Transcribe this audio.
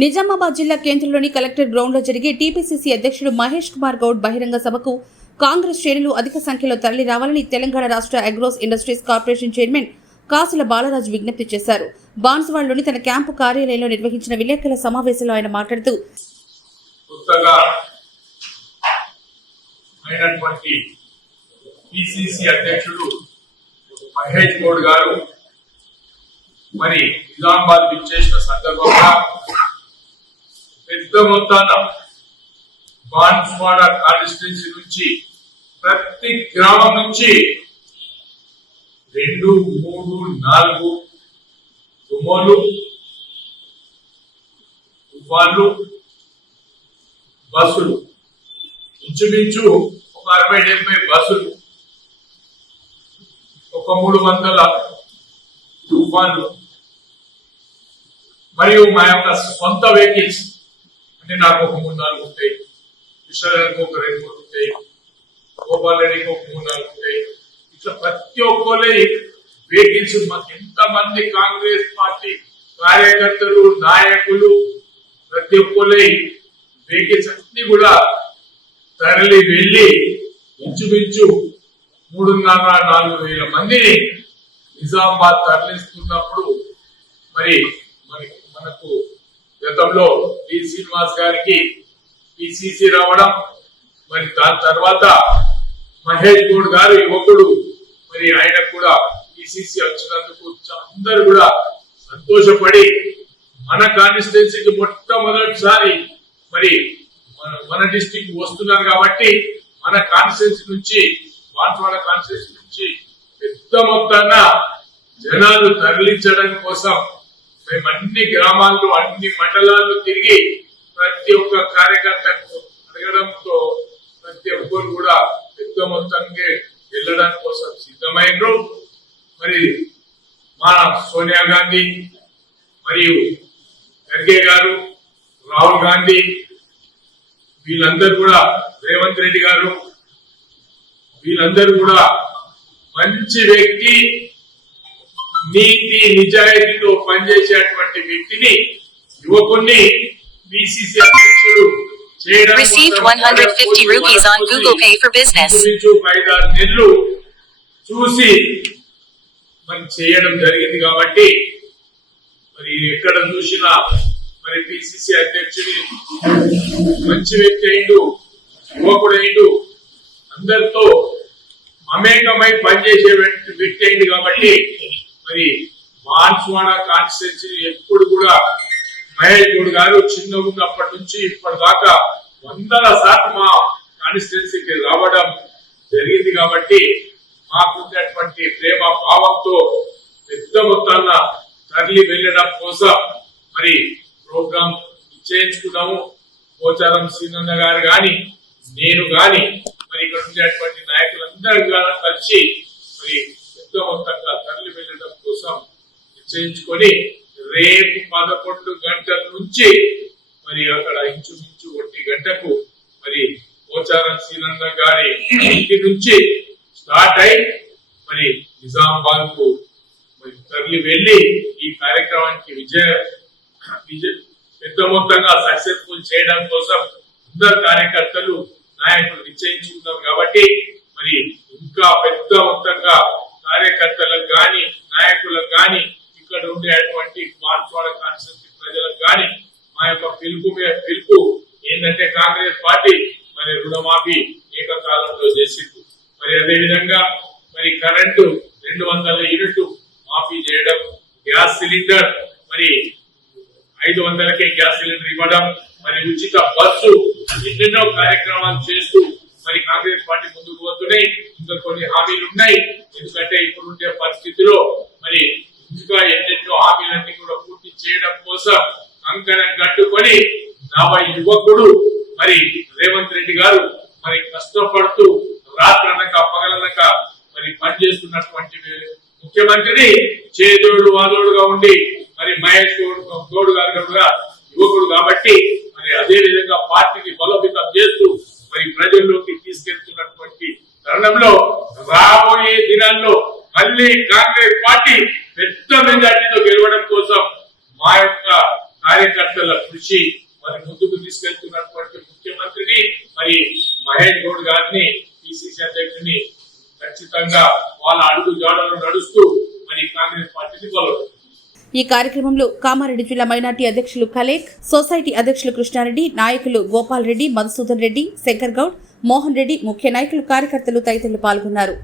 నిజామాబాద్ జిల్లా కేంద్రంలోని కలెక్టర్ గ్రౌండ్లో జరిగే టీపీసీసీ అధ్యక్షుడు మహేష్ కుమార్ గౌడ్ బహిరంగ సభకు కాంగ్రెస్ శ్రేణులు అధిక సంఖ్యలో తరలి రావాలని తెలంగాణ రాష్ట్ర అగ్రోస్ ఇండస్ట్రీస్ కార్పొరేషన్ చైర్మన్ కాసుల బాలరాజు విజ్ఞప్తి చేశారు. బాన్సువాడలోని తన క్యాంపు కార్యాలయంలో నిర్వహించిన విలేకరుల సమావేశంలో ఆయన మాట్లాడుతూ అధ్యక్షుడు మహేష్ గౌడ్ గారు మరి నిజామాబాద్ విచ్చేసిన సందర్భంగా పెద్ద మొత్తాన బాన్సువాడ కాన్స్టిట్యున్సీ నుంచి ప్రతి గ్రామం నుంచి 2, 3, 4 తుమ్మలు తుఫాన్లు బస్సులు ఇంచుమించు ఒక 60-70 బస్సులు, ఒక 300 తుఫాన్లు మరియు మా యొక్క సొంత వెహికల్స్ అంటే నాకు ఒక 3-4 ఉంటాయి, విశాలకు ఒక 2-3 ఉంటాయి, గోపాల్ రెడ్డికి ఒక 3-4 ఉంటాయి. ఇట్లా ప్రతి ఒక్కరి వెహికల్స్ మాకు ఎంతమంది కాంగ్రెస్ పార్టీ కార్యకర్తలు నాయకులు ప్రతి ఒక్కరి వెహికల్స్ అన్ని కూడా తరలి వెళ్లి ఇంచుమించు 3,500-4,000 మందిని నిజామాబాద్ తరలిస్తున్నప్పుడు మరి మనకు గతంలో వి శ్రీనివాస్ గారికి పిసిసి రావడం, మరి దాని తర్వాత మహేష్ గౌడ్ గారు యువకుడు, మరి ఆయన కూడా పిసిసి వచ్చినందుకు అందరూ కూడా సంతోషపడి మన కాన్స్టిట్యున్సీకి మొట్టమొదటిసారి మరి మన డిస్ట్రిక్ట్ వస్తున్నారు కాబట్టి మన కాన్స్టిట్యున్సీ నుంచి బాన్సువాడ కాన్స్టిట్యున్సీ నుంచి పెద్ద మొత్తాన జనాలు తరలించడం కోసం మేము అన్ని గ్రామాల్లో అన్ని మండలాల్లో తిరిగి ప్రతి ఒక్క కార్యకర్తకు అడగడంతో ప్రతి ఒక్కరు కూడా పెద్ద మొత్తంగా వెళ్ళడం కోసం సిద్ధమైనరు. మరి మన సోనియా గాంధీ మరియు ఖర్గే గారు, రాహుల్ గాంధీ వీళ్ళందరూ కూడా, రేవంత్ రెడ్డి గారు వీళ్ళందరూ కూడా మంచి వ్యక్తి, నీతి నిజాయితీతో పనిచేసేటువంటి వ్యక్తిని యువకుని పిసిసి అధ్యక్షుడు చేయడం 150 rupees on Google Pay for Business. 5-6 నెలలు చూసి మరి చేయడం జరిగింది కాబట్టి మరి ఎక్కడ చూసినా మరి పిసిసి అధ్యక్షుడి మంచి వ్యక్తి అయిండు, యువకుడు అయిండు, అందరితో మమేకమై పనిచేసే వ్యక్తి అయింది కాబట్టి మరి బాన్సువాడ కాన్స్టిట్యున్సీ ఎప్పుడు కూడా మహేష్ గౌడ్ గారు చిన్న ఉన్నప్పటి నుంచి ఇప్పటిదాకా 100 శాతం మా కాన్స్టిట్యున్సీకి రావడం జరిగింది కాబట్టి మాకున్నటువంటి ప్రేమ భావంతో పెద్ద మొత్తాన తరలి వెళ్ళడం కోసం మరి ప్రోగ్రాం చేయించుకున్నాము. పోచారం శ్రీనంద గారు గాని నేను గాని మరి ఇక్కడ ఉండేటువంటి నాయకులందరూ కలిసి మరి పెద్ద మొత్తంగా తరలి వెళ్ళడం కోసం నిశ్చయించుకొని రేపు 11 గంటల నుంచి మరి అక్కడ ఇంచుమించు 1 గంటకు మరి పోచారం శ్రీనంద గారి ఇంటి నుంచి స్టార్ట్ అయి మరి నిజామాబాద్ కు మరి తరలి వెళ్లి ఈ కార్యక్రమానికి పెద్ద మొత్తంగా సక్సెస్ఫుల్ చేయడం కోసం అందరు కార్యకర్తలు నాయకులు నిశ్చయించుకున్నారు కాబట్టి మరి ఇంకా పెద్ద మొత్తంగా కార్యకర్తలకు గాని నాయకులకు గాని ఇక్కడ ఉండేటువంటి బాన్సువాడ కాన్స్టిట్యున్సీ ప్రజలకు గాని మా యొక్క పిలుపు ఏంటంటే కాంగ్రెస్ పార్టీ మరి రుణమాఫీ ఏకకాలంలో చేసింది. మరి అదేవిధంగా మరి కరెంటు 200 యూనిట్లు మాఫీ చేయడం, గ్యాస్ సిలిండర్ మరి 500కే గ్యాస్ సిలిండర్ ఇవ్వడం, మరి ఉచిత బస్సు, ఎన్నెన్నో కార్యక్రమాలు చేస్తూ మరి కాంగ్రెస్ పార్టీ ముందుకు పోతున్నాయి. ఇంకా కొన్ని హామీలు ఉన్నాయి, ఎందుకంటే ఇప్పుడుండే పరిస్థితిలో మరి ఇంకా ఎన్నెన్నో హామీలన్నీ కూడా పూర్తి చేయడం కోసం కంకణం కట్టుకొని నవ యువకుడు మరి రేవంత్ రెడ్డి గారు మరి కష్టపడుతూ రాత్రనక పగలనక మరి పనిచేస్తున్నటువంటి ముఖ్యమంత్రిని చేదోడు వాదోడుగా ఉండి మరి మహేష్ గౌడ్ గారు కూడా యువకుడు కాబట్టి మరి అదే విధంగా పార్టీని బలోపేతం చేస్తూ మరి ప్రజల్లోకి తీసుకెళ్తున్నటువంటి తరుణంలో రాబోయే దినాల్లో మళ్ళీ కాంగ్రెస్ పార్టీ పెద్ద మెజార్టీతో గెలవడం కోసం మా యొక్క కార్యకర్తల కృషి మరి ముందుకు తీసుకెళ్తున్నటువంటి ముఖ్యమంత్రిని మరి మహేష్ గౌడ్ గారిని పిసిసి అధ్యక్షుడిని ఖచ్చితంగా వాళ్ళ అడుగు జాడలు నడుస్తూ మరి కాంగ్రెస్ పార్టీని బలపడుతుంది. ఈ కార్యక్రమంలో కామారెడ్డి జిల్లా మైనార్టీ అధ్యక్షులు కలేక్, సొసైటీ అధ్యక్షులు కృష్ణారెడ్డి, నాయకులు గోపాల్ రెడ్డి, మధుసూదన్ రెడ్డి, శంకర్ గౌడ్, మోహన్ రెడ్డి, ముఖ్య నాయకులు, కార్యకర్తలు తదితరులు పాల్గొన్నారు.